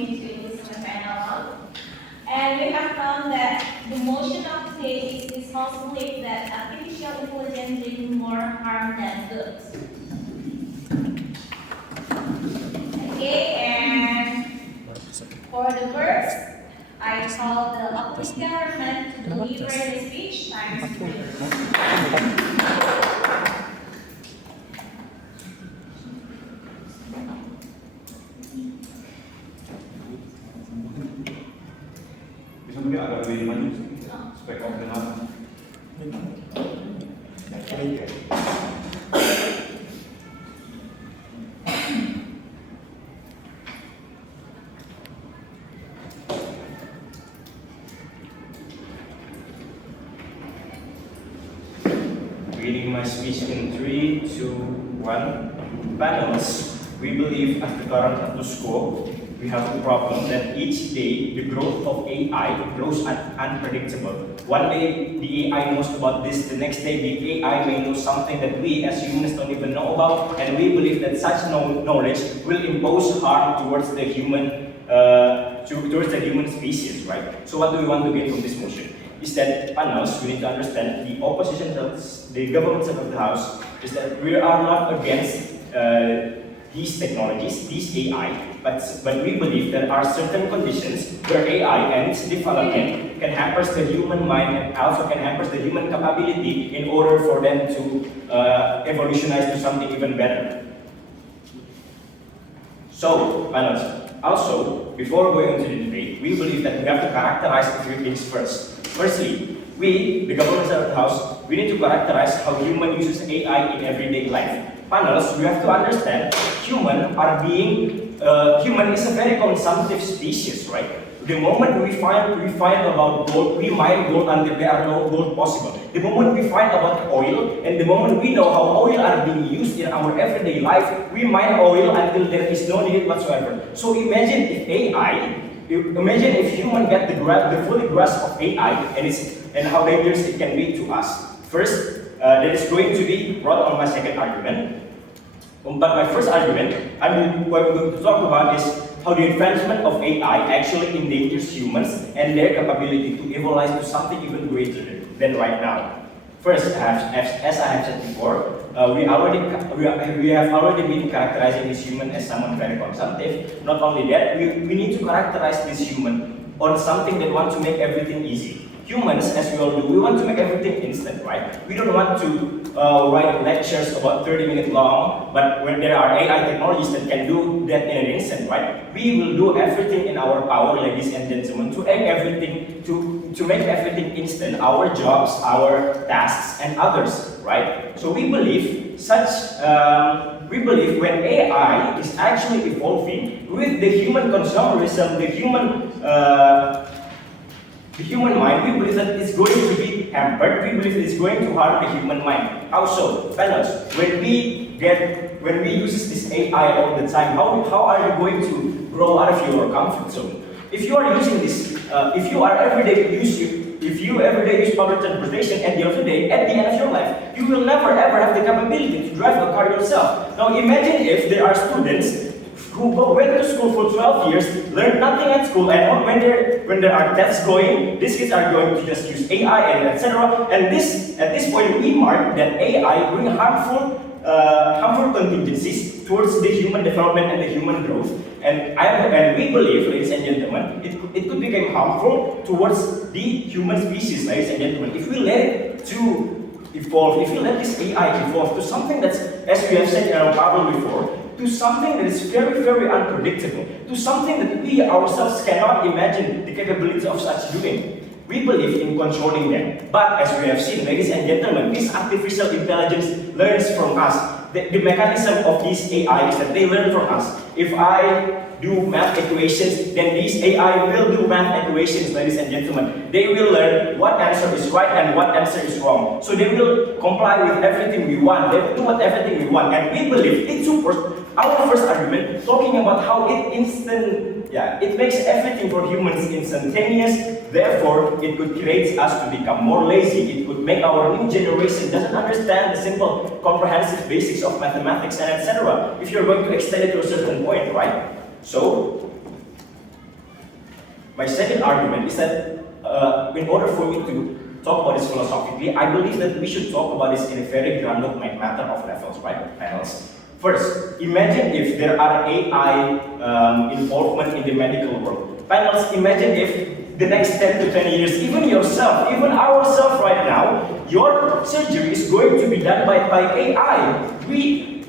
me to use my final. And we have found that the motion of page is also believed that artificial intelligence brings more harm than good. Okay, and for the verse, I call the opposite government to deliver the speech times 3. Bisa mungkin agak lebih maju spek of dengan Beginning my speech in 3, 2, 1. Panels, we believe at the current status quo, we have a problem that each day the growth of AI grows unpredictable. One day the AI knows about this, the next day the AI may know something that we as humans don't even know about, and we believe that such knowledge will impose harm towards the human species, right? So what do we want to get from this motion? Is that panels, we need to understand the opposition, the government side of the house, is that we are not against these technologies, these AI, but we believe there are certain conditions where AI and its development can hamper the human mind and also can hamper the human capability in order for them to evolutionize to something even better. So, panels, also, before going into the debate, we believe that we have to characterize a few things first. Firstly, we, the government side of the house, we need to characterize how human uses AI in everyday life. Panels, we have to understand human is a very consumptive species, right? The moment we find about gold, we mine gold until there are no gold possible. The moment we find about oil, and the moment we know how oil are being used in our everyday life, we mine oil until there is no need whatsoever. So imagine if human get the fully grasp of AI and how dangerous it can be to us. First, that is going to be brought on my second argument. But my first argument, what I'm going to talk about is how the advancement of AI actually endangers humans and their capability to evolve to something even greater than right now. First, as I have said before, we have already been characterizing this human as someone very consumptive. Not only that, we need to characterize this human on something that wants to make everything easy. Humans, as we all do, we want to make everything instant, right? We don't want to write lectures about 30 minutes long, but when there are AI technologies that can do that in an instant, right? We will do everything in our power, ladies and gentlemen, to make everything instant, our jobs, our tasks, and others, right? So we believe when AI is actually evolving with the human consumerism, the human mind, we believe that it's going to be hampered. We believe it's going to harm the human mind. How so? Fellas, when we use this AI all the time, how are you going to grow out of your comfort zone? If you are using this, if you every day use public transportation, at the end of your life, you will never ever have the capability to drive a car yourself. Now imagine if there are students who went to school for 12 years, learned nothing at school, and when there are tests going, these kids are going to just use AI and etc. And at this point, we mark that AI bring harmful contingencies towards the human development and the human growth. And we believe, ladies and gentlemen, it could become harmful towards the human species, ladies and gentlemen, if we let it to evolve, if we let this AI evolve to something that's, as we have said in our Bible before, to something that is very, very unpredictable, to something that we ourselves cannot imagine the capability of such doing. We believe in controlling them. But as we have seen, ladies and gentlemen, this artificial intelligence learns from us. The mechanism of this AI is that they learn from us. If I do math equations, then these AI will do math equations, ladies and gentlemen. They will learn what answer is right and what answer is wrong. So they will comply with everything we want. They will do everything we want. And we believe it supports our first argument, talking about how it makes everything for humans instantaneous. Therefore, it could create us to become more lazy. It could make our new generation doesn't understand the simple comprehensive basics of mathematics and etc. If you're going to extend it to a certain point, right? So, My second argument is that in order for me to talk about this philosophically, I believe that we should talk about this in a very grounded matter of levels, right? Panels. First, imagine if there are AI involvement in the medical world. Panels, imagine if the next 10 to 20 years, even yourself, even ourselves right now, your surgery is going to be done by AI.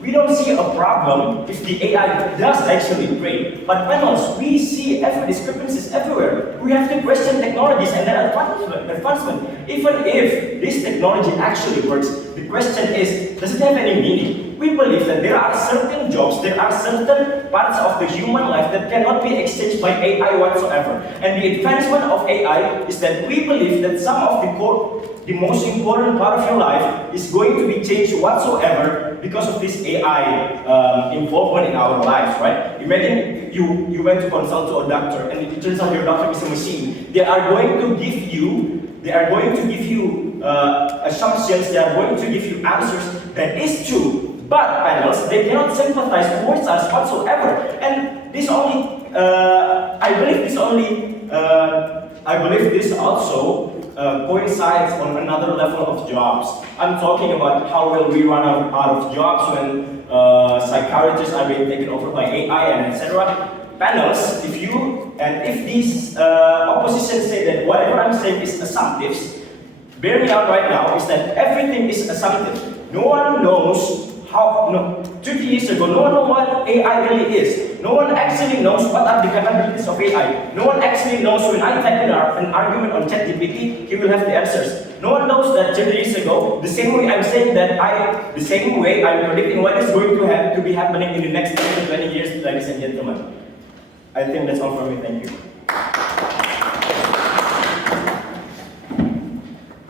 We don't see a problem if the AI does actually train. But panels, we see discrepancies everywhere. We have to question technologies and their advancement. Even if this technology actually works, the question is, does it have any meaning? We believe that there are certain jobs, there are certain parts of the human life that cannot be exchanged by AI whatsoever. And the advancement of AI is that we believe that some of the most important part of your life is going to be changed whatsoever because of this AI involvement in our lives, right? Imagine you went to consult to a doctor and it turns out your doctor is a machine. They are going to give you assumptions, they are going to give you answers that is true. But panels, they cannot sympathize towards us whatsoever. And this only, I believe this also coincides on another level of jobs. I'm talking about how will we run out of jobs when psychiatrists are being taken over by AI and etc. Panels, if these oppositions say that whatever I'm saying is assumptives, bear me out right now is that everything is assumptive. No one knows 20 years ago, no one knows what AI really is. No one actually knows what are the capabilities of AI. No one actually knows when I type in an argument on THBT, he will have the answers. No one knows that 20 years ago, the same way I'm saying that the same way I'm predicting what is going to be happening in the next 10 to 20 years, ladies and gentlemen. I think that's all from me. Thank you.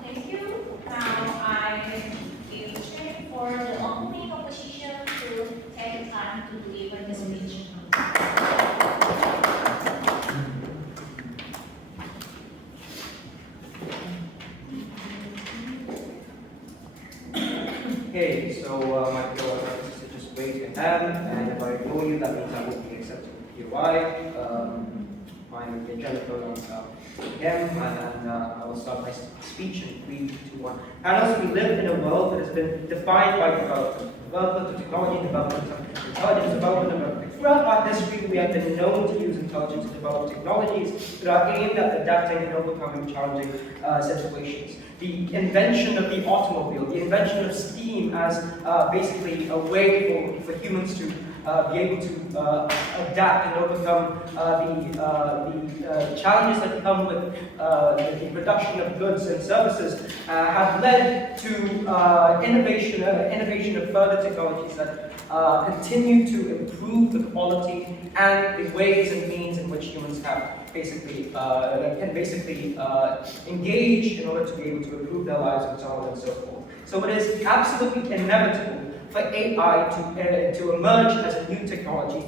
Thank you. Now I will check for the opening opposition to take time to deliver the speech. Okay, so my co-authors just raise your hand, and if I ignore you, that means I won't be accepting QI. I'm Jennifer again, and I will start my speech in 3, 2, 1. Panels, we live in a world that has been defined by development of technology, development of intelligence, development of throughout our history, we have been known to use intelligence to develop technologies that are aimed at adapting and overcoming challenging situations. The invention of the automobile, the invention of steam as basically a way for humans to be able to adapt and overcome the challenges that come with the production of goods and services have led to innovation of further technologies that continue to improve the quality and the ways and means in which humans have can basically engage in order to be able to improve their lives and so on and so forth. So it is absolutely inevitable for AI to emerge as a new technology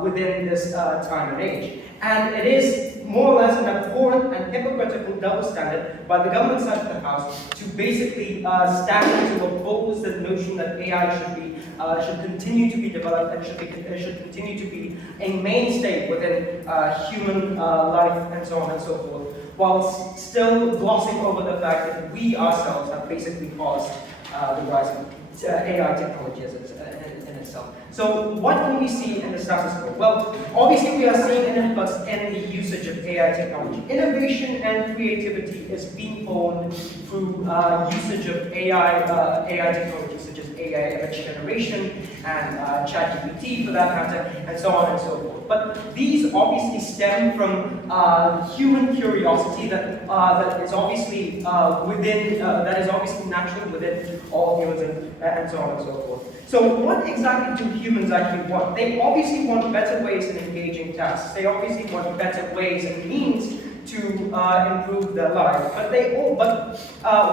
within this time and age. And it is more or less an abhorrent and hypocritical double standard by the government side of the House to basically stand to oppose the notion that AI should continue to be developed and should continue to be a mainstay within human life and so on and so forth, whilst still glossing over the fact that we ourselves have basically caused the rise of AI technology in itself. So what can we see in the status quo? Well, obviously we are seeing an influx in the usage of AI technology. Innovation and creativity is being born through usage of AI technology, such as AI image generation and ChatGPT for that matter, and so on and so forth. But these obviously stem from human curiosity that is obviously natural within all humans and so on and so forth. So what exactly do humans actually want? They obviously want better ways in engaging tasks. They obviously want better ways and means to improve their lives. But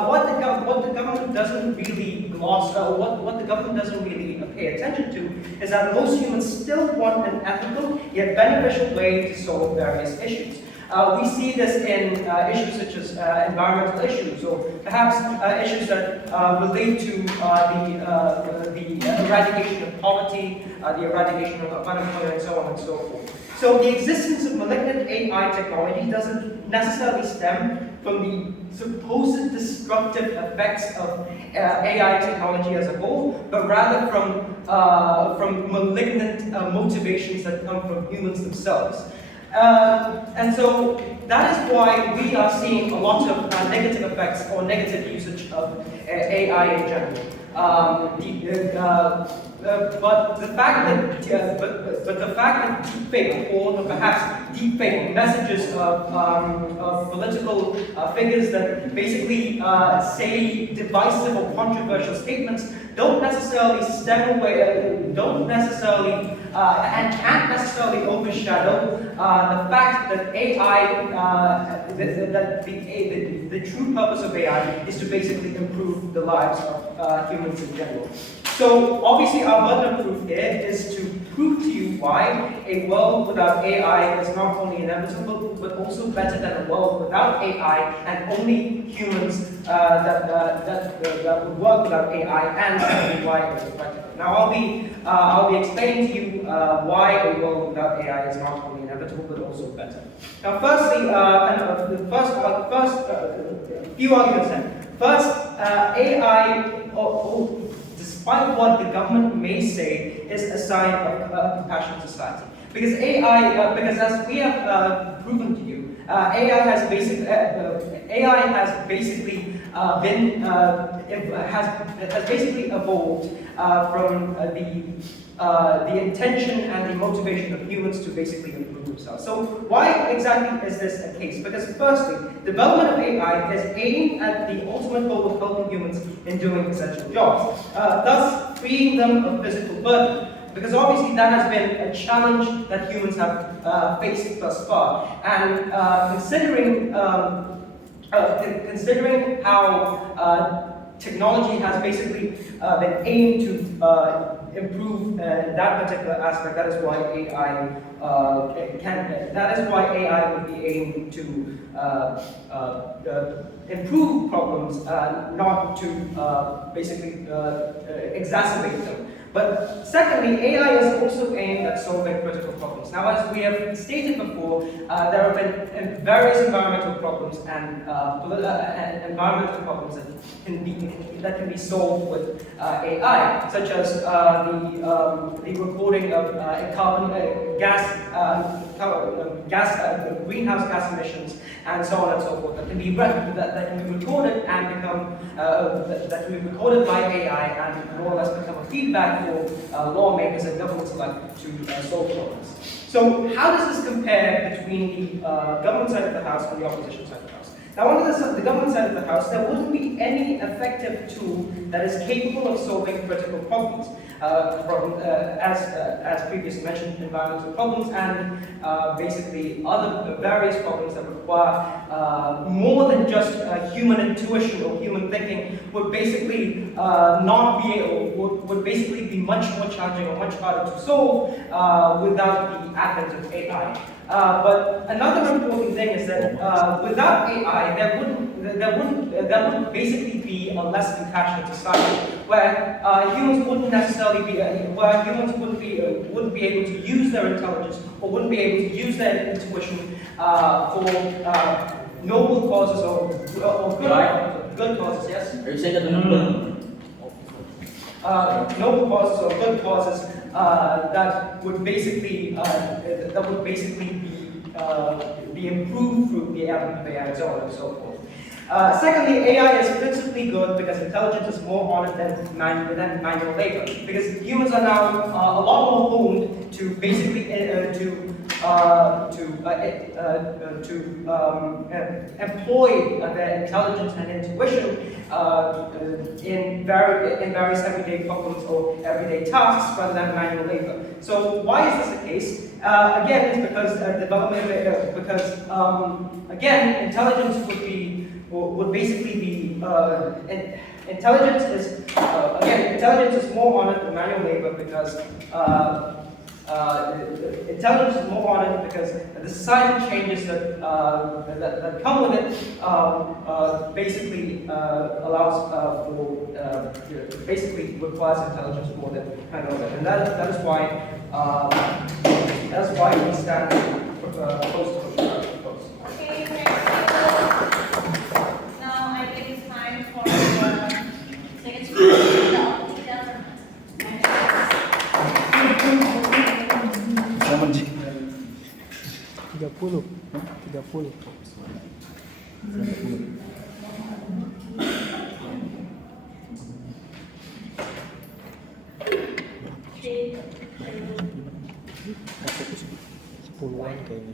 what the government doesn't really what the government doesn't really pay attention to is that most humans still want an ethical yet beneficial way to solve various issues. We see this in issues such as environmental issues, or perhaps issues that relate to the eradication of poverty, the eradication of unemployment, and so on and so forth. So the existence of malignant AI technology doesn't necessarily stem from the supposed destructive effects of AI technology as a whole, but rather from malignant motivations that come from humans themselves. And so that is why we are seeing a lot of negative effects or negative usage of AI in general. But the fact that deepfake, or perhaps deepfake messages of political figures that basically say divisive or controversial statements don't necessarily stem away, and can't necessarily overshadow the fact that AI, the true purpose of AI is to basically improve the lives of humans in general. So obviously our burden of proof here is to prove to you why a world without AI is not only inevitable, but also better than a world without AI and only humans that would work without AI, and certainly why it is practical. Now I'll be explaining to you why a world without AI is not only inevitable, but also better. Now firstly, few arguments then. First, AI, despite what the government may say, is a sign of a compassionate society. Because AI, because as we have proven to you, AI has basically evolved from the intention and the motivation of humans to basically improve themselves. So why exactly is this a case? Because firstly, development of AI is aimed at the ultimate goal of helping humans in doing essential jobs, thus freeing them of physical burden. Because obviously that has been a challenge that humans have faced thus far. And considering how technology has basically been aimed to improve that particular aspect, that is why AI would be aimed to improve problems, not to basically exacerbate them. But secondly, AI is also aimed at solving critical problems. Now, as we have stated before, there have been various environmental problems and environmental problems that can be solved with AI, such as the recording of greenhouse gas emissions, and so on and so forth, that can be recorded and become that can be recorded by AI and more or less become a feedback for lawmakers and governments alike to solve problems. So how does this compare between the government side of the house and the opposition side of the house? Now, under the government side of the house, there wouldn't be any effective tool that is capable of solving critical problems, as previously mentioned, environmental problems and basically other various problems that require more than just human intuition or human thinking, would basically would basically be much more challenging or much harder to solve without the advent of AI. But another important thing is that without AI, there wouldn't basically be a less compassionate society where humans wouldn't necessarily be wouldn't be able to use their intelligence or wouldn't be able to use their intuition for noble causes or good causes. Yes. Are you saying that noble causes or good causes that would basically be improved through the advent of AI and so on and so forth. Secondly, AI is principally good because intelligence is more honest than manual labor. Because humans are now a lot more honed to basically employ their intelligence and intuition in various everyday problems or everyday tasks rather than manual labor. So why is this the case? Again, it's because again, intelligence would basically be intelligence is more honest than manual labor because intelligence is more honest because the societal changes that come with it basically allows for basically requires intelligence more than manual labor, and that is why That's why we stand close to each other. Okay, thank you. Now I think it's time for the second speaker, the opposite government. Zaman Ji. 30. 30. Sepuluhan kayaknya.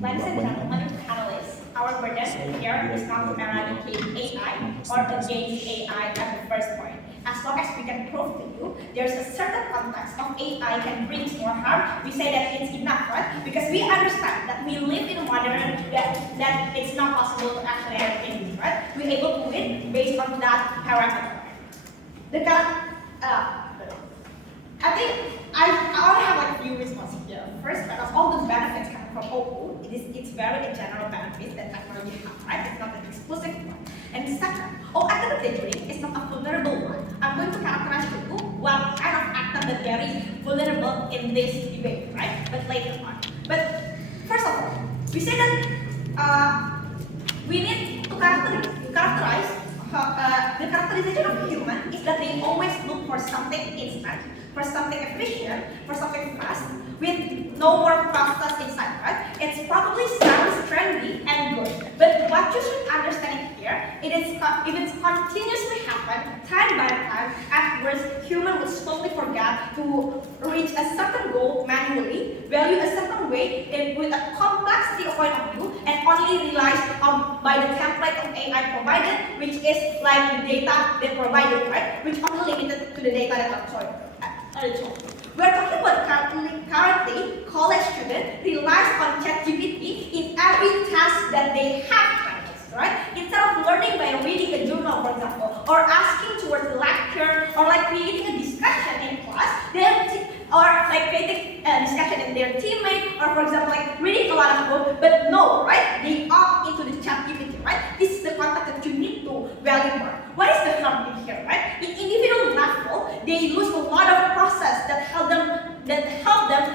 Ladies and gentlemen, panelists, our burden here is not to eradicate AI or against AI at the first point. As long as we can prove to you there's a certain context of AI can bring more harm, we say that it's enough, right? Because we understand that we live in a modern that it's not possible to actually eradicate this, right? We're able to win based on that parameter. I think I only have like a few responses here. First, because all the benefits coming from OU, it's very a general benefit that technology has, right? It's not an exclusive one. And second, academic degree is not a vulnerable one. I'm going to characterize to you what kind of academic that is vulnerable in this debate, right? But later on. But first of all, we say that we need to characterize the characterization of human is that they always look for something instant, for something efficient, for something fast, with no more process inside, right? It probably sounds trendy and good, but what you should understand here, if it's continuously happen, time by time, afterwards, human will slowly forget to reach a certain goal manually, value a certain way, with a complexity of point of view, and only relies on by the template of AI provided, which is like the data they provided, right? Which only limited to the data that we're talking about currently college students relies on ChatGPT in every task that they have practiced, right? Instead of learning by reading a journal, for example, or asking towards the lecture, or like creating a discussion in class, or like creating a discussion in their teammate, or for example, like reading a lot of books, but no, right? They opt into the ChatGPT, right? This is the context that you need to value more. What is the harm in here, right? In individual level, they lose a lot of process that help them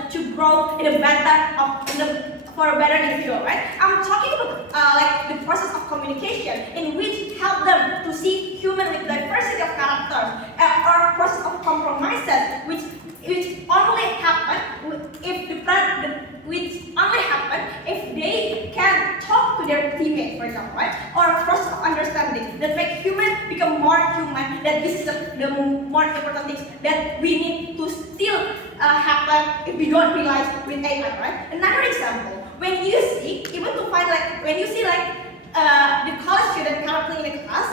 to grow in a for a better individual, right? I'm talking about like the process of communication in which help them to see human with diversity of characters, or process of compromises, which only happen if they can talk to their teammates, for example, right? Or a process of understanding that make human become more human. That this is the more important things that we need to still happen if we don't realize with AI, right? Another example, when you see the college student currently in a class,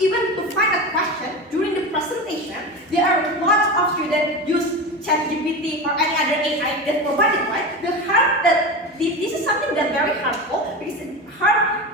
even to find a question during the presentation, there are lots of students use ChatGPT or any other AI that provided, right? This is something that's very harmful because it harms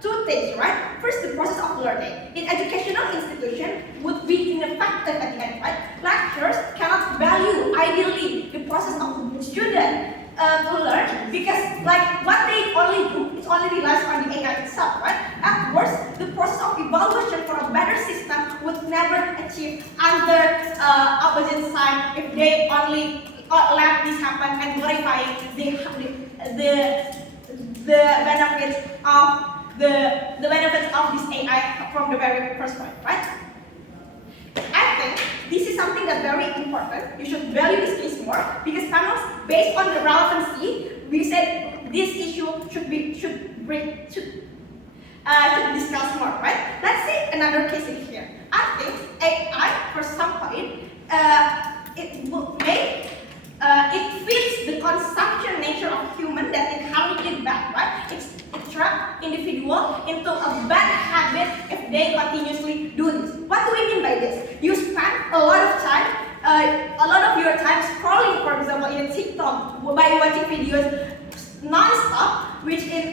two things, right? First, the process of learning. In educational institution would be ineffective at the end, right? Lecturers cannot value ideally the process of the student to learn, because like what they only do is only relies on the AI itself, right? Afterwards, the process of evaluation for a better system would never achieve under opposite side if they only let this happen and glorifying the benefits of this AI from the very first point, right? I think this is something that's very important. You should value this case more, because panels, based on the relevancy, we said this issue should discuss more, right? Let's see another case in here. I think AI, for some point, it fits the consumption nature of human that inherently bad, right? It traps individual into a bad habit if they continuously do this. What do we mean by this? You spend a lot of your time scrolling, for example, in TikTok by watching videos non-stop, which is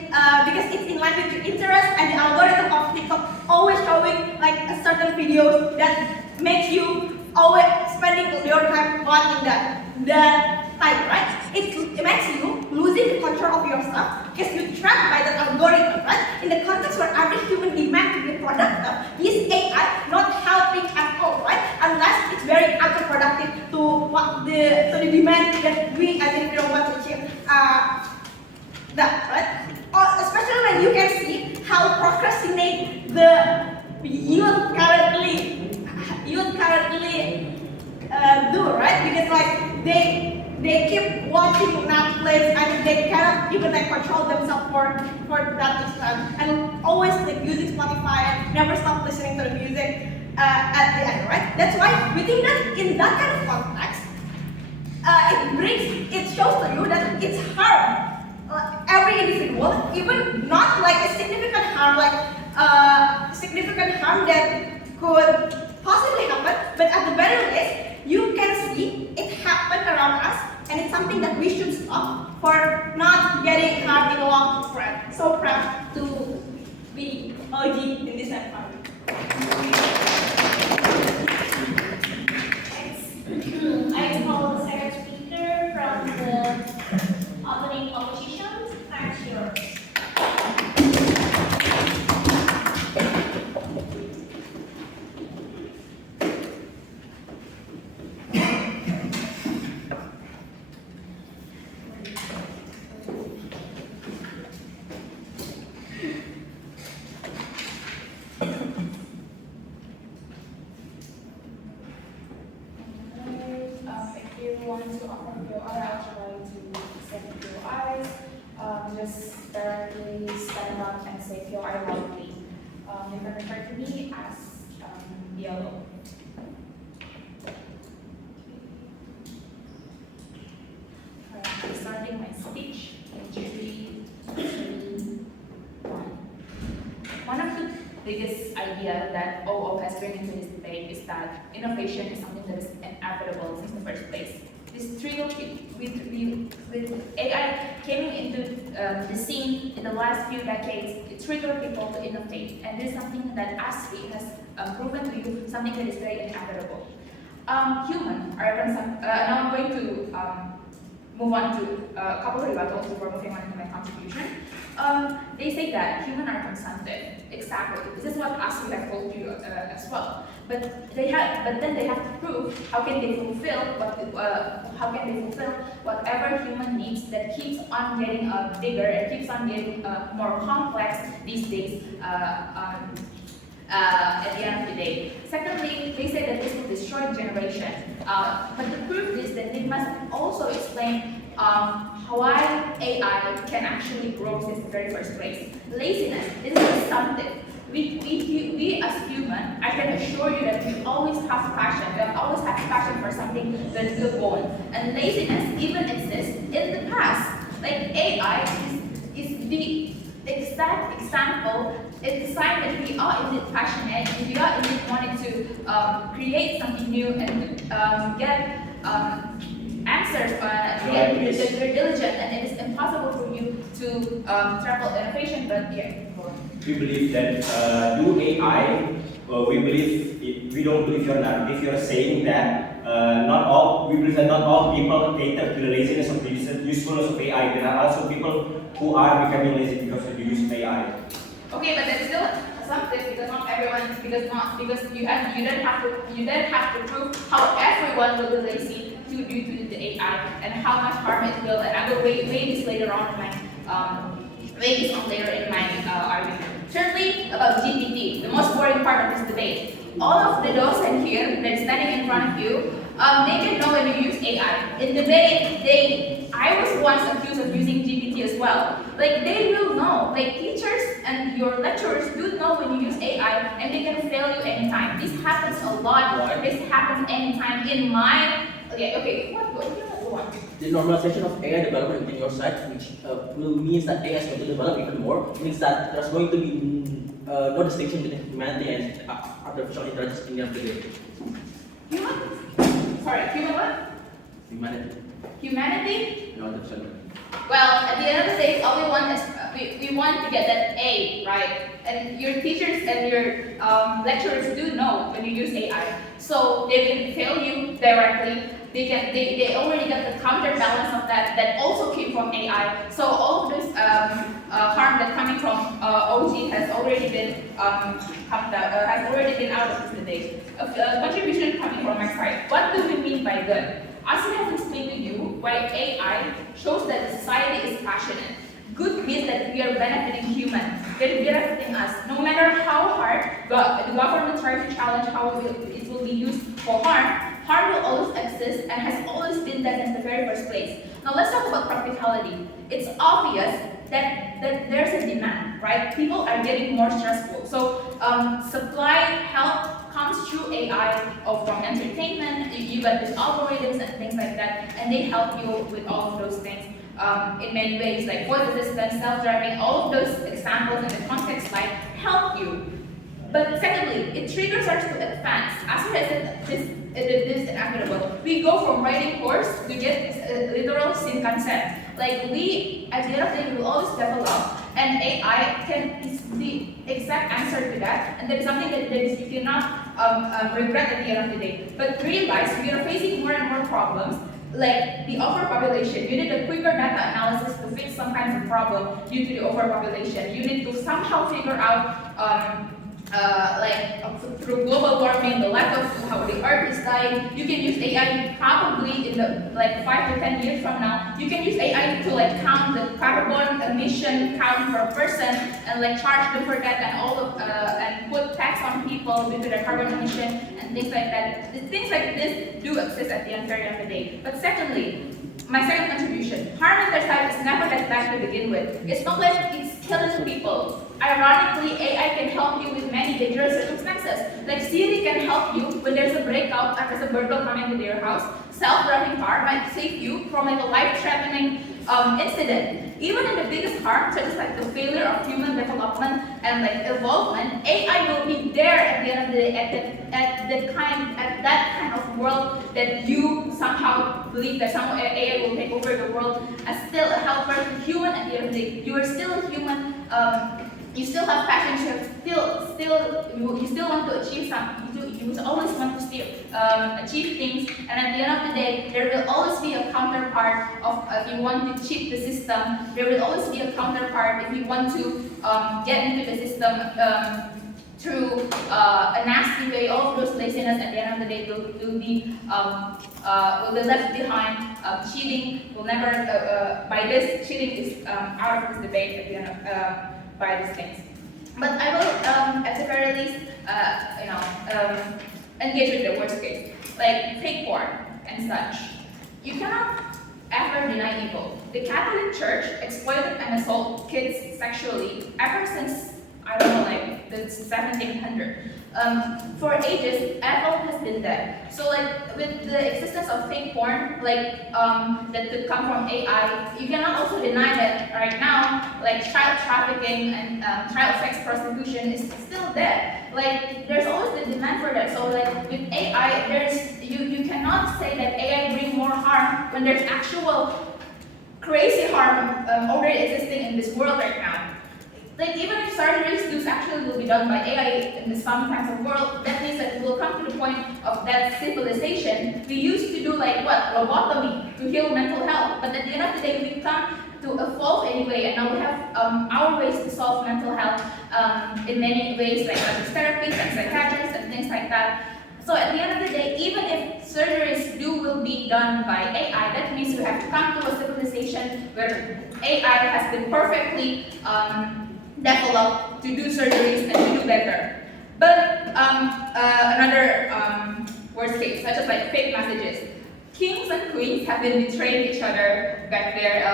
because it's in line with your interest, and the algorithm of TikTok always showing like a certain videos that makes you always spending your time watching that time, right? It makes you losing the control of yourself because you're trapped by the algorithm, right? In the context where every human demand to be productive, this AI not helping at all, right? Unless it's very counterproductive to the demand that we that, right? Or especially when you can see how procrastinate the youth currently do, right? Because like they keep watching Netflix and they cannot even like control themselves for that extent, and always like using Spotify and never stop listening to the music at the end, right? That's why we think that in that kind of context, it shows to you that it's harm every individual, even not like a significant harm, significant harm that could possibly happen, but at the very least, you can see it happen around us, and it's something that we should stop for not getting harmed in the long run. So proud to be OG in this environment. I call the second speaker from the opening opposition. Thanks, yours. If you want to open your eye, I'll try to save your eyes. Just directly stand up and say your eye loudly. You can refer to me as yellow. I'm starting my speech in 3, 2, 1. One of the biggest idea that OO has bring into this debate is that innovation is something that is inevitable since the first place. This trio with AI came into the scene in the last few decades, it triggered people to innovate, and this is something that ASCII has proven to you, something that is very inevitable. Human are now I'm going to move on to a couple of rebuttals before moving on to my contribution. They say that humans are consumptive. Exactly. This is what ASCII have told you as well. But then they have to prove how can they fulfill whatever human needs that keeps on getting bigger and keeps on getting more complex these days. At the end of the day. Secondly, they say that this will destroy generation. But the proof is that they must also explain why AI can actually grow since the very first place. Laziness is consumptive. We as human, I can assure you that we always have passion. We have always had passion for something that is good. And laziness even exists in the past. Like AI is the exact example. It's a sign that we are indeed passionate and we are indeed wanting to create something new and to get answers. They're diligent, and it is impossible for you to travel innovation. But yeah, we believe that do AI. We don't believe your narrative. You're saying that we believe that not all people cater to the laziness of the usefulness of AI. There are also people who are becoming lazy because of the use of AI. Okay, but that's still assumptive because not everyone, because you then have to prove how everyone will be lazy due to the AI and how much harm it will. And I will weigh this later on in my argument. Thirdly, about GPT, the most boring part of this debate. All of the docents here that is standing in front of you, they can know when you use AI. In debate, I was once accused of using GPT as well. Like, they will know. Like, teachers and your lecturers do know when you use AI, and they can fail you anytime. This happens a lot. This happens anytime in my... What? The normalization of AI development in your site, which will means that AI is going to develop even more, means that there's going to be no distinction between humanity and artificial intelligence in the end of the day. Human what? Humanity. Humanity? No, artificial intelligence. Well, at the end of the day, all we want is we want to get that A, right? And your teachers and your lecturers do know when you use AI, so they can fail you directly. They already got the counterbalance of that also came from AI. So all of this harm that coming from OG has already been out of this debate. Contribution coming from my side. What do we mean by good? As I have explained to you, why AI shows that society is passionate. Good means that we are benefiting humans. They're benefiting us. No matter how hard the government tries to challenge how it will be used for harm will always exist and has always been that in the very first place. Now let's talk about practicality. It's obvious that there's a demand, right? People are getting more stressful. So supply help comes through AI or from entertainment. You got these algorithms and things like that, and they help you with all of those things in many ways, like voice assistant, self-driving, all of those examples in the context slide help you. But secondly, it triggers us to advance. As I said, this is inevitable. We go from writing course to get literal Tingkat. Like we, at the end of the day, we will always develop, and AI is the exact answer to that. And that is something that you cannot regret at the end of the day. But realize we are facing more and more problems, like the overpopulation. You need a quicker data analysis to fix some kinds of problem due to the overpopulation. You need to somehow figure out through global warming, the lack of how the earth is dying. You can use AI probably in the 5 to 10 years from now. You can use AI to count the carbon emission count per person and charge them for that and put tax on people due to their carbon emission and things like that. Things like this do exist at the end of the day. But secondly, my second contribution, harm side is never that bad to begin with. It's not like it's killing people. Ironically, AI can help you with many dangerous circumstances. Like Siri can help you when there's a breakout or there's a burglar coming into your house. Self-driving car might save you from a life-threatening incident. Even in the biggest harm, such as the failure of human development and evolvement, AI will be there at the end of the day at that kind of world that you somehow believe that somehow AI will take over the world as still a helper to human at the end of the day. You are still a human. You still have passion. You still want to achieve something. You always want to still achieve things. And at the end of the day, there will always be a counterpart of if you want to cheat the system. There will always be a counterpart if you want to get into the system through a nasty way. All of those laziness at the end of the day will be left behind. Cheating will never. By this, cheating is out of this debate at the end of. By these things. But I will, at the very least, engage with the worst case, like fake porn and such. You cannot ever deny evil. The Catholic Church exploited and assaulted kids sexually ever since, I don't know, the 1700s. For ages, evil has been there. So with the existence of fake porn, that could come from AI, you cannot also deny that right now, child trafficking and child sex prostitution is still there. There's always the demand for that. So with AI, you cannot say that AI brings more harm when there's actual crazy harm already existing in this world right now. Even if surgeries actually will be done by AI in some kinds of world, that means that we'll come to the point of that civilization. We used to do lobotomy to heal mental health, but at the end of the day, we come to evolve anyway, and now we have our ways to solve mental health in many ways, like therapies and psychiatrists and things like that. So at the end of the day, even if surgeries will be done by AI, that means we have to come to a civilization where AI has been perfectly developed to do surgeries and to do better. But another worst case, such as fake messages. Kings and queens have been betraying each other back there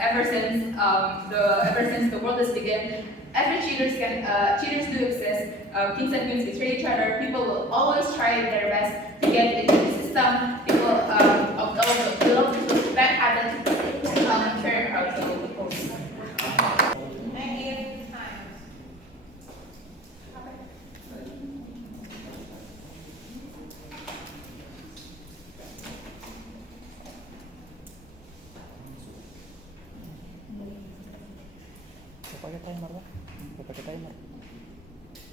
ever since the world has begun. Every cheaters do exist. Kings and queens betray each other. People will always try their best to get into the system. People of those bad habits turn out to post. Pakai timer lah. Pakai timer.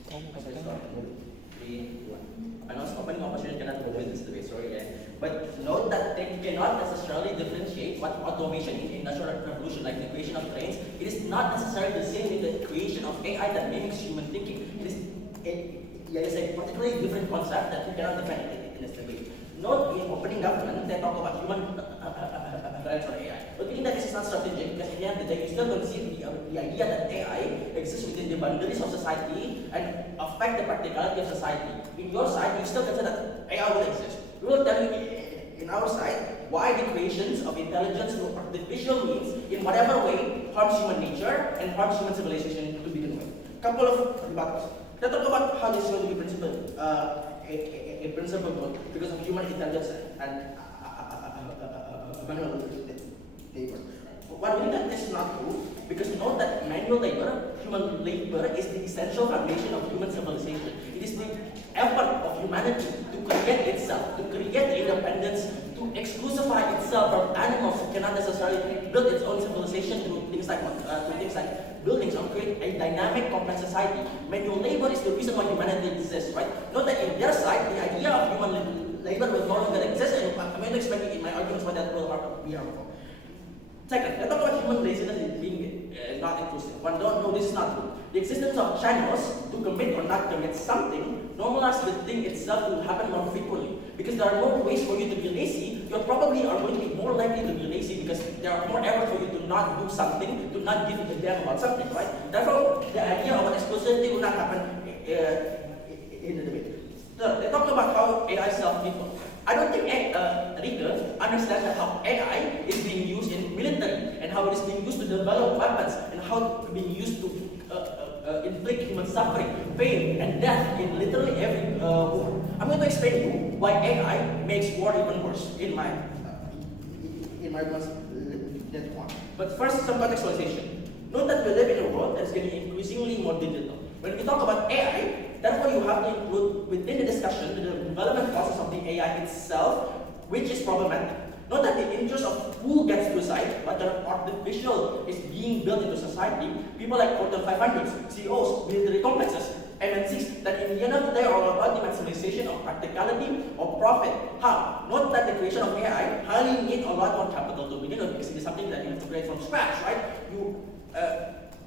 Kau mau pakai timer? I know opening opportunity cannot go with this debate, sorry again. But note that they cannot necessarily differentiate what automation in industrial revolution, like the creation of trains. It is not necessarily the same with the creation of AI that mimics human thinking. It is a particularly different concept that you cannot defend in this debate. Note in opening government, they talk about threats on AI. But we think that this is not strategic because at the end of the day, you still conceive the idea that AI exists within the boundaries of society and affect the practicality of society. In your side, you still consider that AI will exist. We will tell you in our side why the creations of intelligence through artificial means in whatever way harms human nature and harms human civilization to begin with. Couple of rebuttals. Let's talk about how this is going to be a principle good because of human intelligence and manual labor. What we think that this is not true because we know that manual labor, human labor, is the essential foundation of human civilization. It is the effort of humanity to create itself, to create independence, to exclusify itself from animals who cannot necessarily build its own civilization through things like buildings or create a dynamic, complex society. Manual labor is the reason why humanity exists, right? Note that in their side, the idea of human labor will no longer exist, and I'm going to explain in my arguments why that will be harmful. Second, let's talk about human laziness being not inclusive. One don't know this is not true. The existence of channels to commit or not commit something normalizes the thing itself to happen more frequently. Because there are more ways for you to be lazy, you probably are going to be more likely to be lazy because there are more effort for you to not do something, to not give a damn about something, right? Therefore, the idea of an exclusivity will not happen in the debate. Third, they talk about how AI self-people. I don't think Rika understands how AI is being used in military and how it is being used to develop weapons and how it is being used to inflict human suffering, pain, and death in literally every war. I'm going to explain to you why AI makes war even worse in my one's one. But first, some contextualization. Note that we live in a world that is getting increasingly more digital. When we talk about AI, therefore you have to include within the discussion the development process of the AI itself, which is problematic. Not that the interest of who gets to decide whether artificial is being built into society. People like Fortune 500s, CEOs, military complexes, MNCs, that in the end of the day are all about the maximization of practicality or profit. How? Not that the creation of AI highly need a lot more capital to begin with because it is something that you have to create from scratch, right?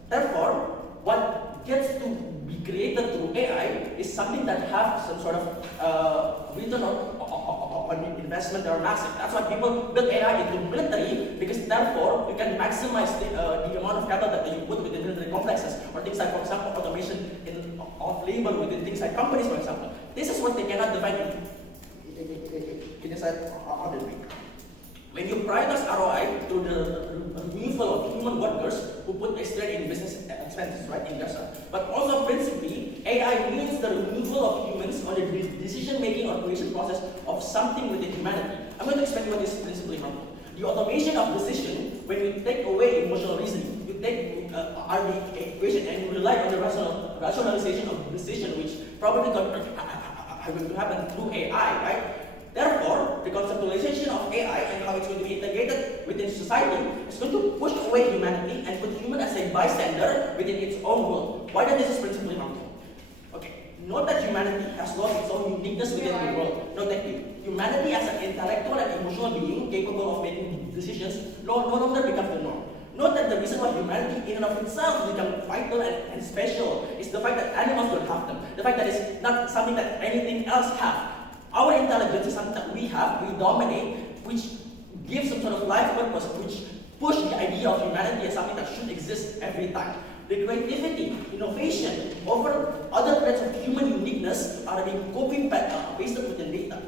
Therefore, what gets to be created through AI is something that has some sort of return on investment that are massive. That's why people build AI into military because therefore you can maximize the amount of capital that you put within military complexes or things like, for example, automation of labor within things like companies, for example. This is what they cannot define in the side of the debate. When you prioritize ROI through the removal of human workers who put extra in business expenses, right, in their side. But also principally, AI means the removal of humans on the decision-making or creation process of something within humanity. I'm going to explain what is principally harmful. The automation of decision, when you take away emotional reasoning, you take RD equation and you rely on the rationalization of decision, which probably going to happen through AI, right? Therefore, the conceptualization of AI and how it's going to be integrated within society is going to push away humanity and put human as a bystander within its own world. Why does this is principally harmful? Okay, note that humanity has lost its own uniqueness within the world. No, thank you. Humanity as an intellectual and emotional being capable of making decisions no longer becomes the norm. Note that the reason why humanity in and of itself becomes vital and special is the fact that animals don't have them. The fact that it's not something that anything else has. Our intelligence is something that we have, we dominate, which gives some sort of life purpose, which push the idea of humanity as something that should exist every time. The creativity, innovation, over other traits of human uniqueness are being copy-pasted within data.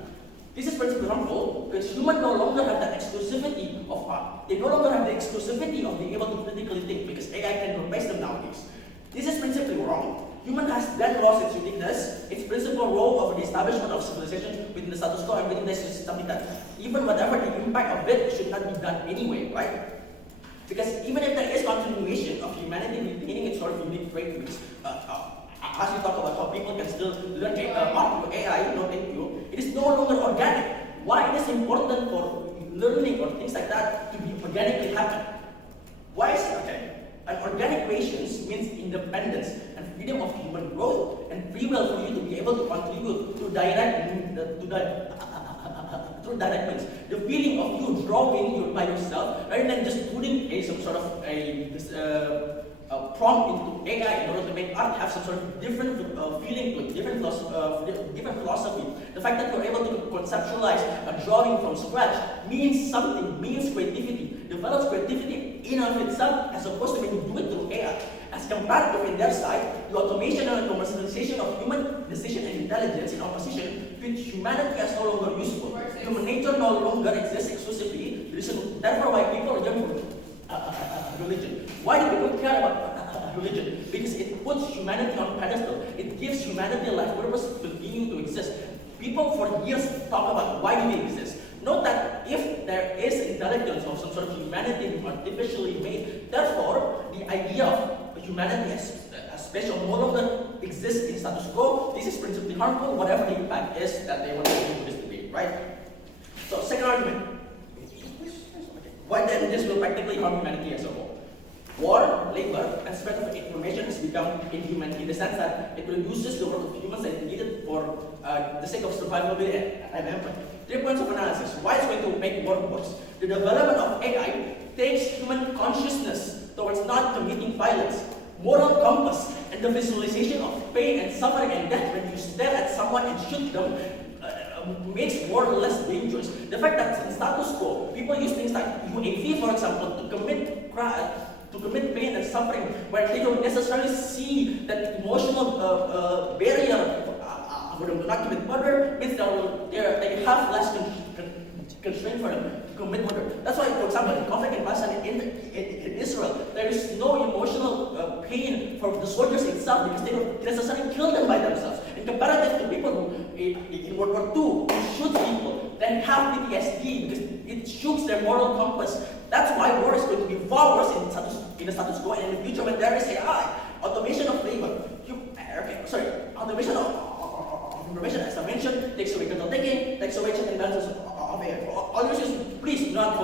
This is principally harmful because humans no longer have that exclusivity of art. They no longer have the exclusivity of being able to critically think because AI can replace them nowadays. This is principally wrong. Human has then lost its uniqueness, its principal role of the establishment of civilization within the status quo, and within this is something that even whatever the impact of it should not be done anyway, right? Because even if there is continuation of humanity retaining its sort of unique trait, which as we talk about how people can still learn art through AI, no thank you, it is no longer organic. Why it is important for learning or things like that to be organically happen? Why is it okay? An organic creations means independence and freedom of human growth and free will for you to be able to contribute through direct means. The feeling of you drawing by yourself rather than just putting some sort of prompt into AI in order to make art have some sort of different feeling to it, different philosophy. The fact that you're able to conceptualize a drawing from scratch means something, means creativity, develops creativity in and of itself, as opposed to when you do it through AI. As compared to, in their side, the automation and commercialization of human decision and intelligence in opposition with humanity as no longer useful. Human nature no longer exists exclusively. Therefore, why people yearn for religion. Why do people care about religion? Because it puts humanity on a pedestal. It gives humanity a life purpose to continue to exist. People for years talk about why do we exist. Note that if there is intelligence of some sort of humanity artificially made, therefore the idea of humanity as special no longer exists in status quo. This is principally harmful, whatever the impact is that they want to do this debate, right? So, second argument. Why then this will practically harm humanity as a whole? War, labor, and spread of information has become inhuman in the sense that it reduces the work of humans that is needed for the sake of survivability and empathy. 3 points of analysis. Why it's going to make war worse? The development of AI takes human consciousness towards not committing violence, moral compass, and the visualization of pain and suffering and death when you stare at someone and shoot them makes war less dangerous. The fact that in status quo, people use things like UAV, for example, to commit pain and suffering, where they don't necessarily see that emotional barrier for them to not commit murder, means they have less constraint for them to commit murder. That's why, for example, in conflict in Palestine in Israel, there is no emotional pain for the soldiers itself because they don't necessarily kill them by themselves. In comparative to people who, in World War II, who shoot people, then have PTSD because it shoots their moral compass. That's why war is going to be far worse in the status quo, and in the future when there is AI, automation of labor, automation of information, as I mentioned, takes away critical thinking, takes away check and balances of AI. For all reasons, please, not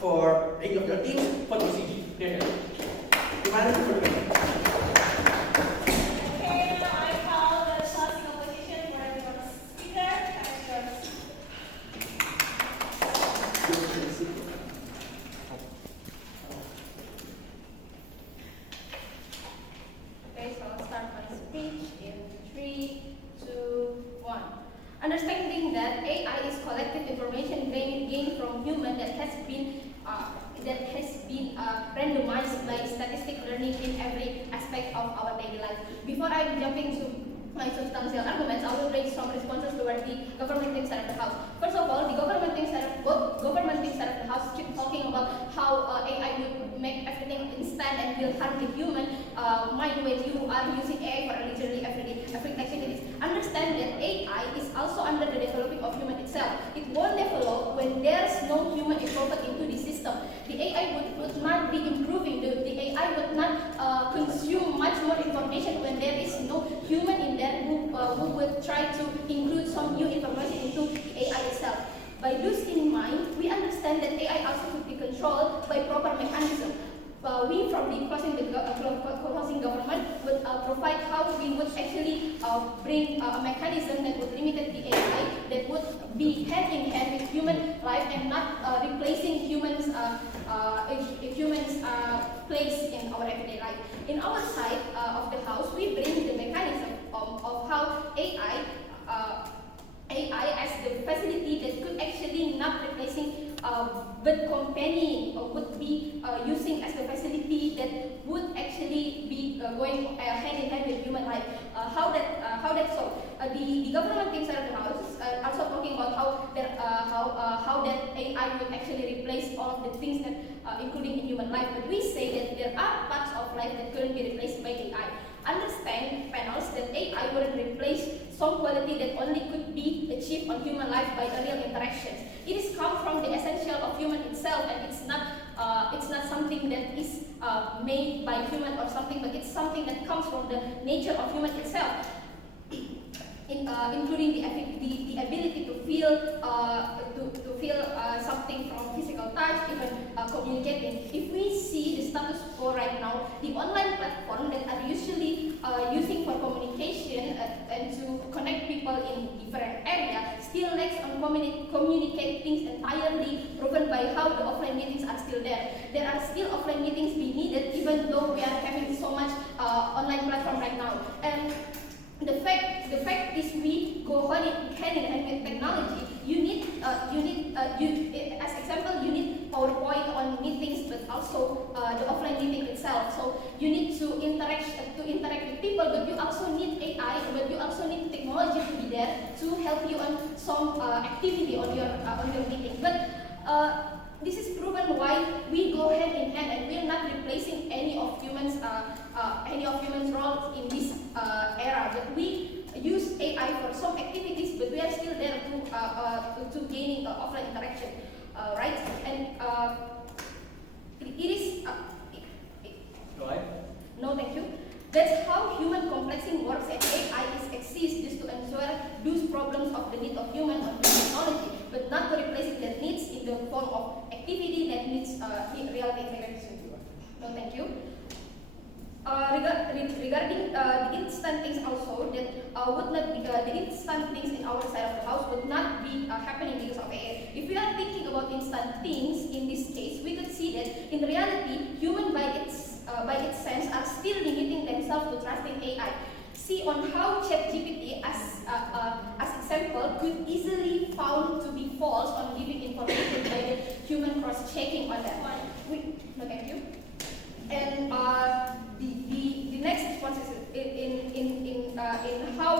for any of your teams, for the CG. Humanity for the Okay, now I call the closing opposition for the speaker. Okay, so I'll start my speech in 3, 2, 1. Understanding that AI is collective information gained from human that has been randomized by statistic learning in every aspect of our daily life. Before I jump into my substantial arguments, I will raise some responses toward the government things side of the house. First of all, the government things side of the house keep talking about how AI would make everything instant and will harm the human mind when you are using AI for literally every activities. Understand that AI is also under the developing of human itself. It won't develop when there's no human involved into the system. The AI would not be improving. The AI would not consume much more information when there is no human in there who would try to include some new information into the AI itself. By this in mind, we understand that AI also could be controlled by proper mechanism. We from the closing government would provide how we would actually bring a mechanism that would limit the AI that would be hand in hand with human life and not replacing humans' place in our everyday life. In our side of the house, we bring the mechanism of how AI as the facility that could actually not replacing but companion or would be using as the facility that would actually be going hand in hand with human life. How that so? The government things out of the house also talking about how that AI would actually replace all of the things that including in human life. But we say that there are parts of life that couldn't be replaced by AI. Understand, panels, that AI wouldn't replace some quality that only could be achieved on human life by the real interactions. It is come from the essential of human itself, and it's not something that is made by human or something, but it's something that comes from the nature of human itself. Including the ability to feel something from physical touch, even communicating. If we see the status quo right now, the online platform that are usually using for communication and to connect people in different areas still lacks on communicate things entirely, proven by how the offline meetings are still there. There are still offline meetings being needed, even though we are having so much online platform right now. And the fact is we go hand in hand with technology. As example, you need PowerPoint on meetings, but also the offline meeting itself. So you need to interact with people, but you also need AI, but you also need technology to be there to help you on some activity on your meeting. But this is proven why we go hand in hand, and we are not replacing any of humans' roles in this era. But we use AI for some activities, but we are still there to gaining offline interaction, right? And it is. Go ahead. No, thank you. That's how human complexing works, and AI exists just to ensure those problems of the need of human on technology, but not to replace their needs in the form of activity that needs real interaction. No, thank you. Regarding the instant things also, that would not be the instant things in our side of the house would not be happening because of AI. If we are thinking about instant things in this case, we could see that in reality, human by its sense are still limiting themselves to trusting AI. See on how ChatGPT as example could easily found to be false on giving information by the human cross-checking on that. No, thank you. And the next response is in how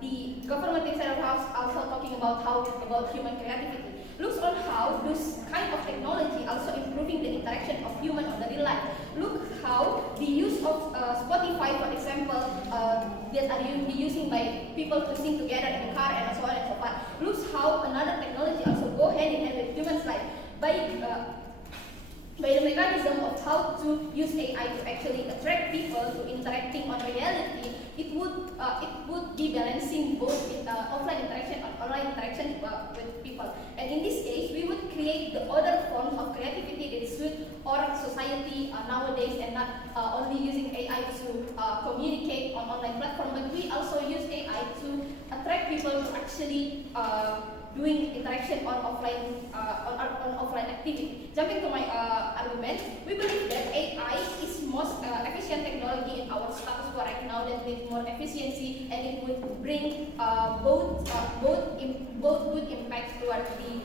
the government inside of house also talking about human creativity. Looks on how those kind of technology also improving the interaction of human on the real life. Look how the use of Spotify, for example, that are using by people to sing together in the car and so on and so forth. Looks how another technology also go hand in hand with humans' life by the mechanism of how to use AI to actually attract people to interacting on reality. It would be balancing both offline interaction and online interaction with people. And in this case, we would create the other forms of creativity that suit our society nowadays, and not only using AI to communicate on online platform, but we also use AI to attract people to actually doing interaction on offline activity. Jumping to my argument, we believe that AI is most efficient technology in our status quo right now that needs more efficiency, and it would bring both good impacts towards the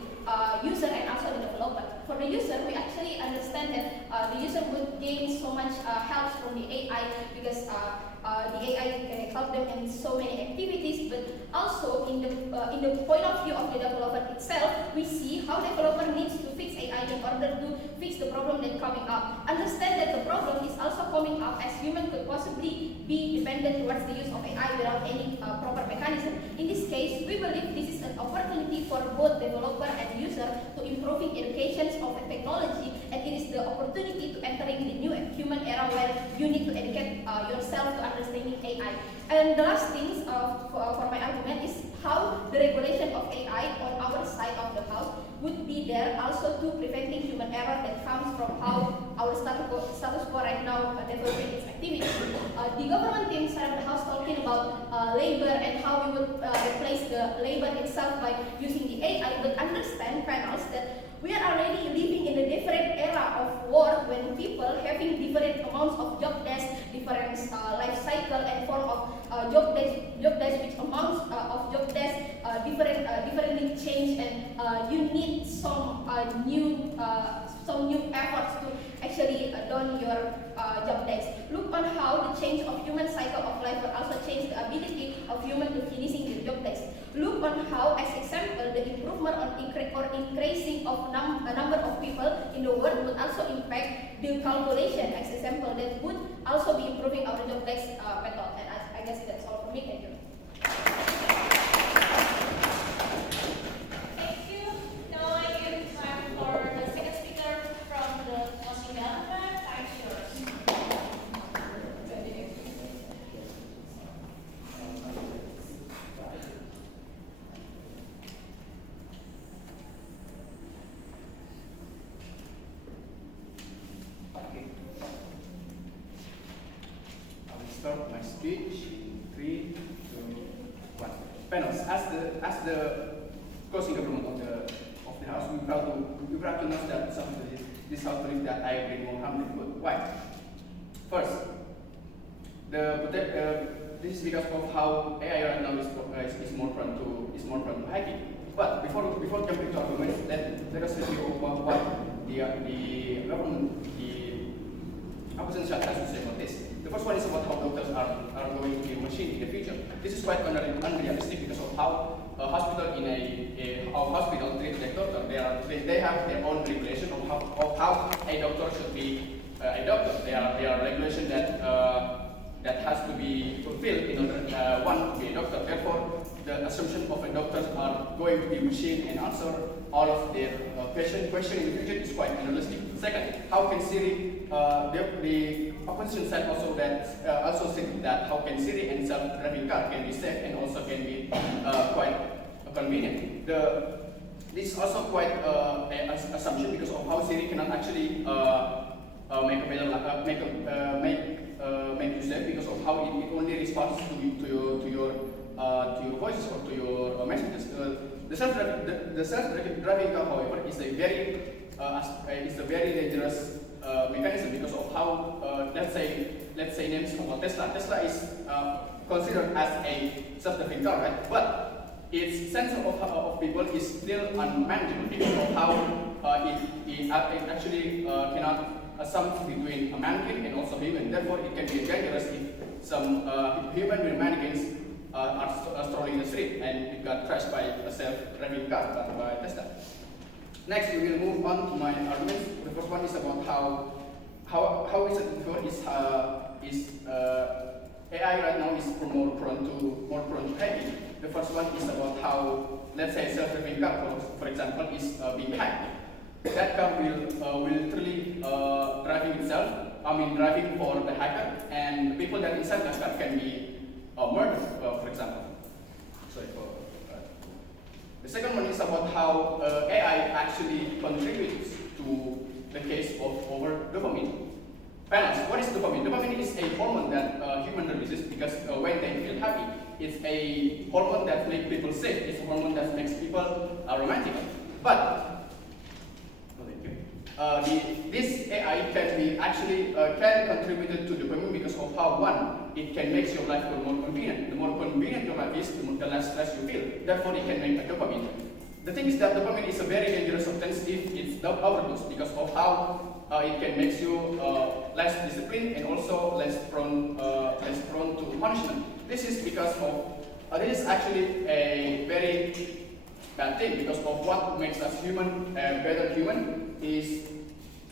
user and also the developer. For the user, we actually understand that the user would gain so much help from the AI because the AI can help them in so many activities, but also in the point of view of the developer itself, we see how developer needs to fix AI in order to fix the problem that's coming up. Understand that the problem is also coming up as human could possibly be dependent towards the use of AI without any proper mechanism. In this case, we believe this is an opportunity for both developer and user to improving educations of the technology, and it is the opportunity to entering the new human era where you need to educate yourself to understanding AI. And the last thing for my argument is how the regulation of AI on our side of the house would be there also to preventing human error that comes from how our status quo right now developing its activity. The government team side of the house talking about labor and how we would replace the labor itself by using the AI, but understand panels that we are already living in a different era of work when people having different amounts of job desk, different life cycle and form of job desk which amounts of job desk differently change, and you need some new efforts to actually done your job desk. Look on how the change of human cycle of life will also change the ability of human to finishing their job desk. Look on how, as example, the improvement on increasing of a number of people in the world would also impact the calculation, as example, that would also be improving our job desk method. And I guess that's all for me. Thank you. Thank you. Now I give time for the second speaker from the closing government. Time is yours. Okay. I will start my speech in 3, 2, 1. Panels, as the closing government of the house, we proud to know that some of this house believes that I bring more harm than good. Why? First, this is because of how AI right now is more prone to hacking. But before jumping to arguments, let us review what the opposition has to say about this. The first one is about how doctors are going to be machine in the future. This is quite unrealistic because of how a hospital treats their doctor. They have their own regulation of how a doctor should be a doctor. There are regulations that has to be fulfilled in order one to be a doctor. Therefore, the assumption of a doctors are going to be machine and answer all of their question in the future is quite unrealistic. Second, how can Siri? The opposition side also think that how can Siri and self-driving car can be safe and also can be quite convenient. This is also quite an assumption because of how Siri cannot actually make you safe because of how it only responds to your voices or to your messages. The self-driving car, however, is a very dangerous mechanism because of how let's say names of Tesla. Tesla is considered as a self-driving car, right? But its sense of people is still unmanageable because of how it actually cannot assume between a mannequin and also human. Therefore, it can be dangerous if some human mannequins are strolling the street and it got crashed by a self-driving car by Tesla. Next, we will move on to my arguments. The first one is about how is it before is AI right now is more prone to hacking. The first one is about how, let's say, self-driving car, for example, is being hacked. That car will literally driving for the hacker, and the people that inside that car can be murdered, for example. The second one is about how AI actually contributes to the case of over dopamine. Panels, what is dopamine? Dopamine is a hormone that human releases because when they feel happy, it's a hormone that makes people safe. It's a hormone that makes people romantic. But this AI can be actually can contribute to dopamine because of how it can make your life more convenient. The more convenient your life is, the less stress you feel. Therefore, it can make a dopamine. The thing is that dopamine is a very dangerous substance if it's overdose because of how it can make you less disciplined and also less prone to punishment. This is because of this is actually a very bad thing because of what makes us human better human is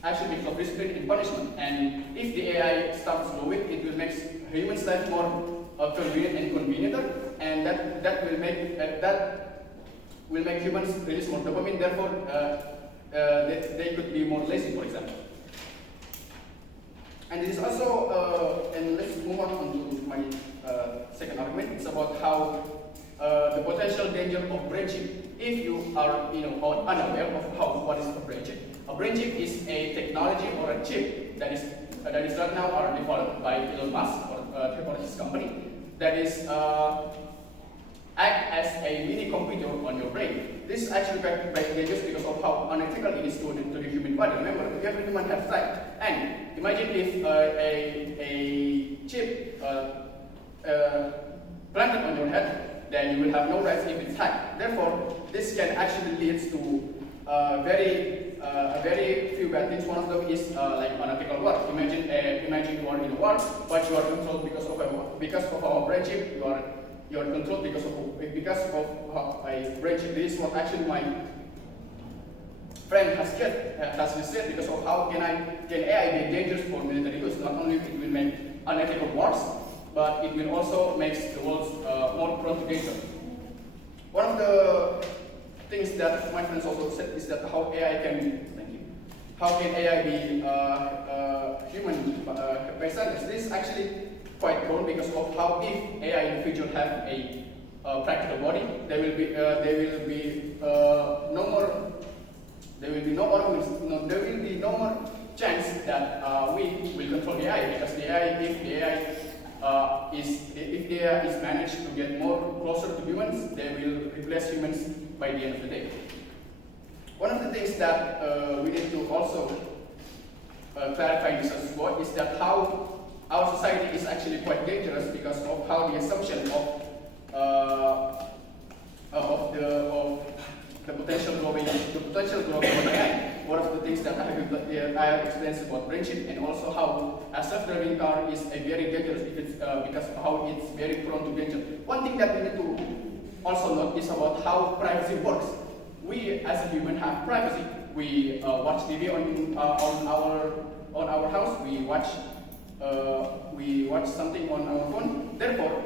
actually because of discipline and punishment. And if the AI starts growing, it will make humans' life more convenient and convenienter, and that will make humans release more dopamine. Therefore, they could be more lazy, for example. And this is also, and let's move on to my second argument. It's about how the potential danger of brain chip. If you are unaware of what is a brain chip is a technology or a chip that is right now are developed by Elon Musk or his company that is act as a mini computer on your brain. This is actually very dangerous because of how unethical it is to the human body. Remember, every human has right. And imagine if a chip planted on your head, then you will have no rights if it's hacked. Therefore, this can actually lead to very few bad things. One of them is like unethical work. Imagine you are in a war, but you are controlled because of our brain chip. You are controlled because of a brain chip. This is what actually my friend has said because of how can AI be dangerous for military use. Not only it will make unethical wars, but it will also make the world more prone to danger. One of the things that my friends also said is that how AI can be human based standards. This is actually quite cool because of how if AI in the future have a practical body, there will be no more chance that we will control the AI because if the AI is managed to get more closer to humans, they will replace humans by the end of the day. One of the things that we need to also clarify in this as well is that how our society is actually quite dangerous because of how the assumption of the potential growing of AI. One of the things that I have experienced about brainship, and also how a self-driving car is a very dangerous if it's because of how it's very prone to danger. One thing that we need to also note is about how privacy works. We as a human have privacy. We watch TV on our house. We watch something on our phone. Therefore,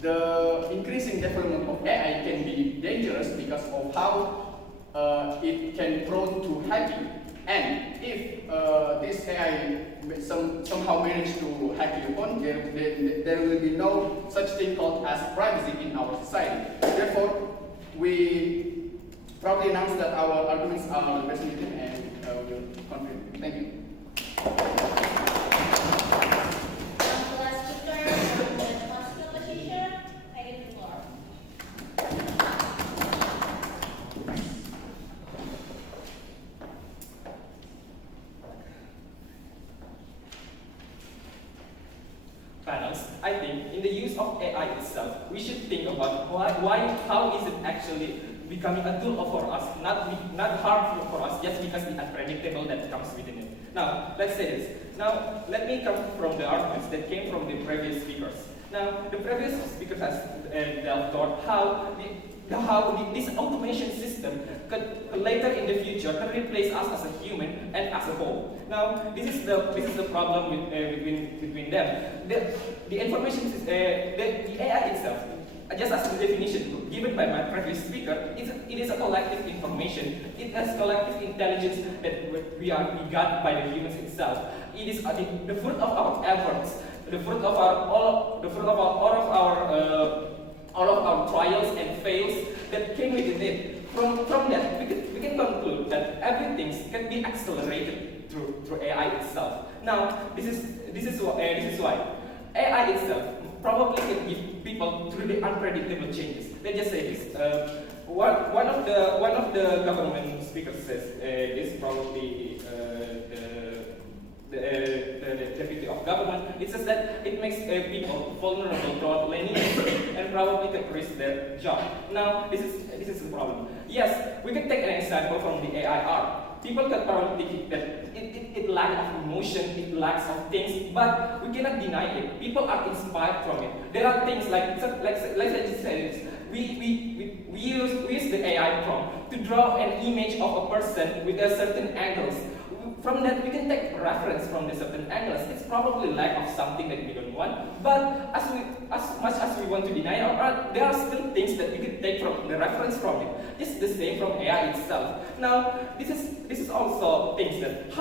the increasing development of AI can be dangerous because of how it can prone to hacking. And if this AI somehow manage to hack your phone, there will be no such thing called as privacy in our society. Therefore, we proudly announce that our arguments are represented and will confirm. Thank you. The last speaker from the Council Opposition, I give the floor. Panels, I think in the use of AI itself, we should think about how is it actually becoming a tool for us, not harmful for us, just because the unpredictable that comes within it. Now, let's say this. Now, let me come from the arguments that came from the previous speakers. Now, the previous speaker has delved on how this automation system could later in the future can replace us as a human and as a whole. Now, this is the problem between them. The information system, the AI itself, just as the definition given by my previous speaker, it is a collective information. It has collective intelligence that we got by the humans itself. It is the fruit of our efforts, the fruit of all of our trials and fails that came within it. From that, we can conclude that everything can be accelerated through AI itself. Now, this is why AI itself probably can give people through the unpredictable changes. Let's just say this. One of the government speakers says this probably the deputy of government. It says that it makes people vulnerable to leniency and probably can risk their job. Now, this is the problem. Yes, we can take an example from the AIR. People can probably think that it lacks of emotion, it lacks of things, but we cannot deny it. People are inspired from it. There are things like let's just say this. We use the AI prompt to draw an image of a person with a certain angles. From that, we can take reference from the certain angles. It's probably lack of something that we don't want, but as much as we want to deny it, there are still things that we can take from the reference from it. It's the same from AI itself. Now, this is also things that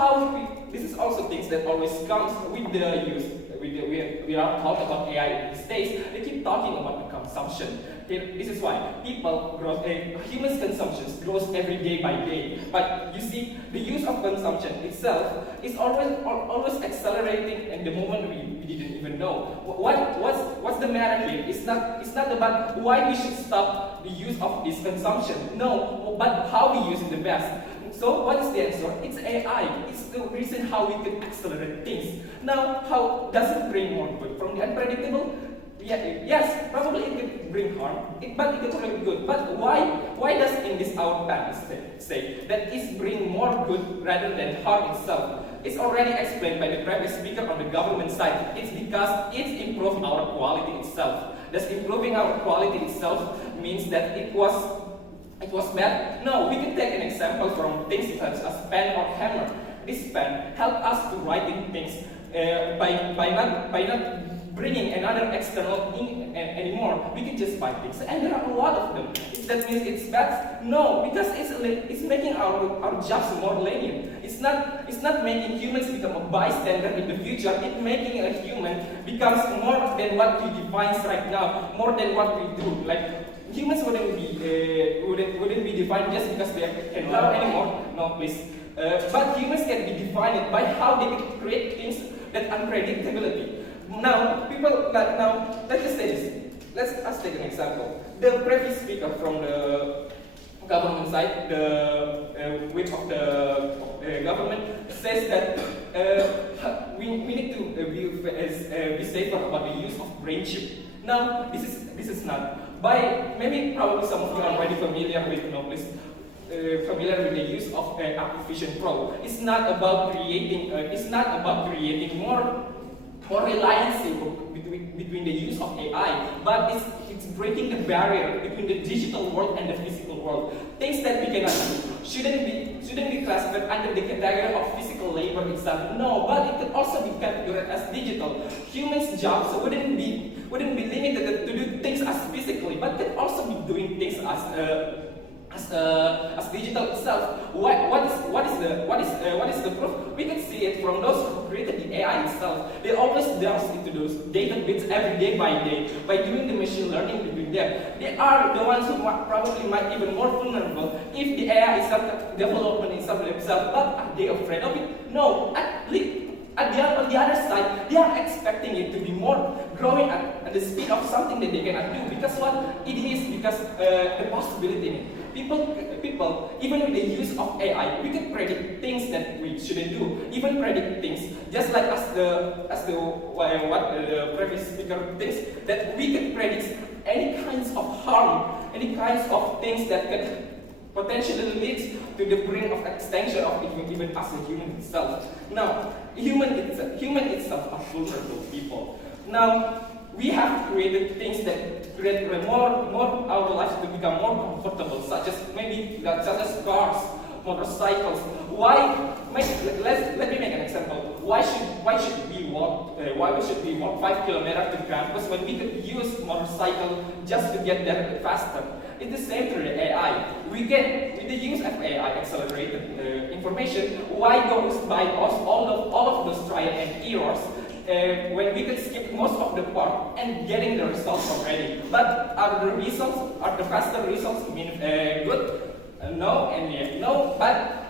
always comes with the use. We are talking about AI these days. They keep talking about the consumption. This is why humans' consumption grows every day by day. But you see, the use of consumption itself is always accelerating, and the moment we didn't even know. What's the matter here? It's not about why we should stop the use of this consumption. No, but how we use it the best. So what is the answer? It's AI. It's the reason how we can accelerate things. Now, how does it bring more good from the unpredictable? Yes, probably it could bring harm, but it could bring good. But why does in this our panel say that it's bring more good rather than harm itself? It's already explained by the previous speaker on the government side. It's because it's improved our quality itself. Does improving our quality itself means that it was bad? No, we can take an example from things such as pen or hammer. This pen helped us to writing things by not bringing another external ink anymore. We can just buy things, and there are a lot of them. That means it's bad? No, because it's making our jobs more lenient. It's not making humans become a bystander in the future. It's making a human becomes more than what we define right now, more than what we do. Like humans wouldn't be defined just because they can learn anymore. No, please. But humans can be defined by how they can create things that unpredictability. Now, let's just say this. Let's take an example. The previous speaker from the government side, the whip of the government, says that we need to be safer about the use of brain chip. Now, this is not. Maybe probably some of you are already familiar with, familiar with the use of Activision Pro. It's not about creating more reliance between the use of AI, but it's breaking the barrier between the digital world and the physical world. Things that we cannot do shouldn't be classified under the category of physical labor itself. No, but it could also be categorized as digital. Humans' jobs wouldn't be limited to do things as physically, but could also be doing things as digital itself. What is the proof? We can see it from those who created the AI itself. They always delve into those data bits every day by doing the machine learning between them. They are the ones who probably might even more vulnerable if the AI itself development itself themselves. But are they afraid of it? No. On the other side, they are expecting it to be more growing at the speed of something that they cannot do. Because what it is, because the possibility in it. People, even with the use of AI, we can predict things that we shouldn't do. Even predict things, just like what the previous speaker thinks, that we can predict any kinds of harm, any kinds of things that could potentially lead to the brink of extinction of even as a human itself. Now, human itself are vulnerable people. Now, we have created things that create more our lives to become more comfortable, such as cars, motorcycles. Let me make an example. Why should we walk 5 kilometers to campus when we could use motorcycle just to get there faster? It's the same through the AI. We get, with the use of AI accelerated information, why go by all of those trial and errors when we could skip most of the part and getting the results already? But are the faster results good? No and yeah, no, but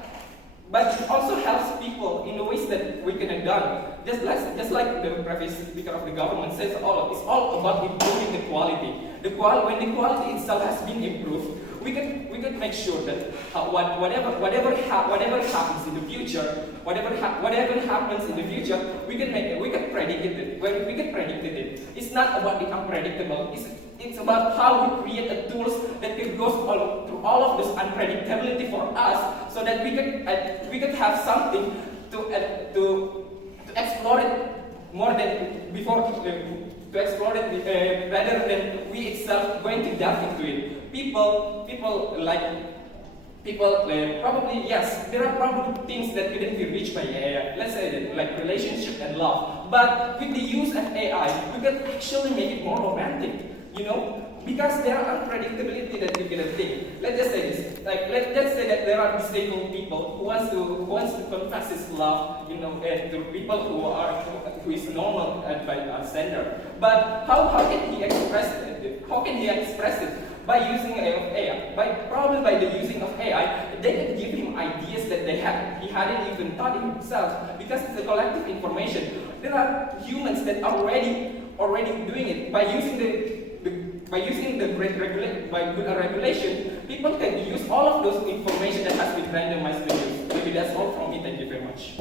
it also helps people in the ways that we can have done. Just like the previous speaker of the government says, it's all about improving the quality. When the quality itself has been improved, we can make sure that whatever happens in the future, whatever happens in the future, we can predict it. It's not about the unpredictable. It's about how we create a tools that can go through all of this unpredictability for us, so that we could have something to explore it more than before. To explore it rather than we itself going to delve into it. People probably, yes, there are probably things that couldn't be reached by AI. Let's say that, like relationship and love. But with the use of AI, we can actually make it more romantic. Because there are unpredictability that you cannot think. Let's just say this. Let's say that there are disabled people who wants to confess his love, to people who is normal by standard. But how can he express it? How can he express it? By using AI. By the using of AI, they can give him ideas that he hadn't even thought himself, because it's a collective information. There are humans that are already doing it by using the good regulation. People can use all of those information that has been randomized to use. Maybe that's all from me. Thank you very much.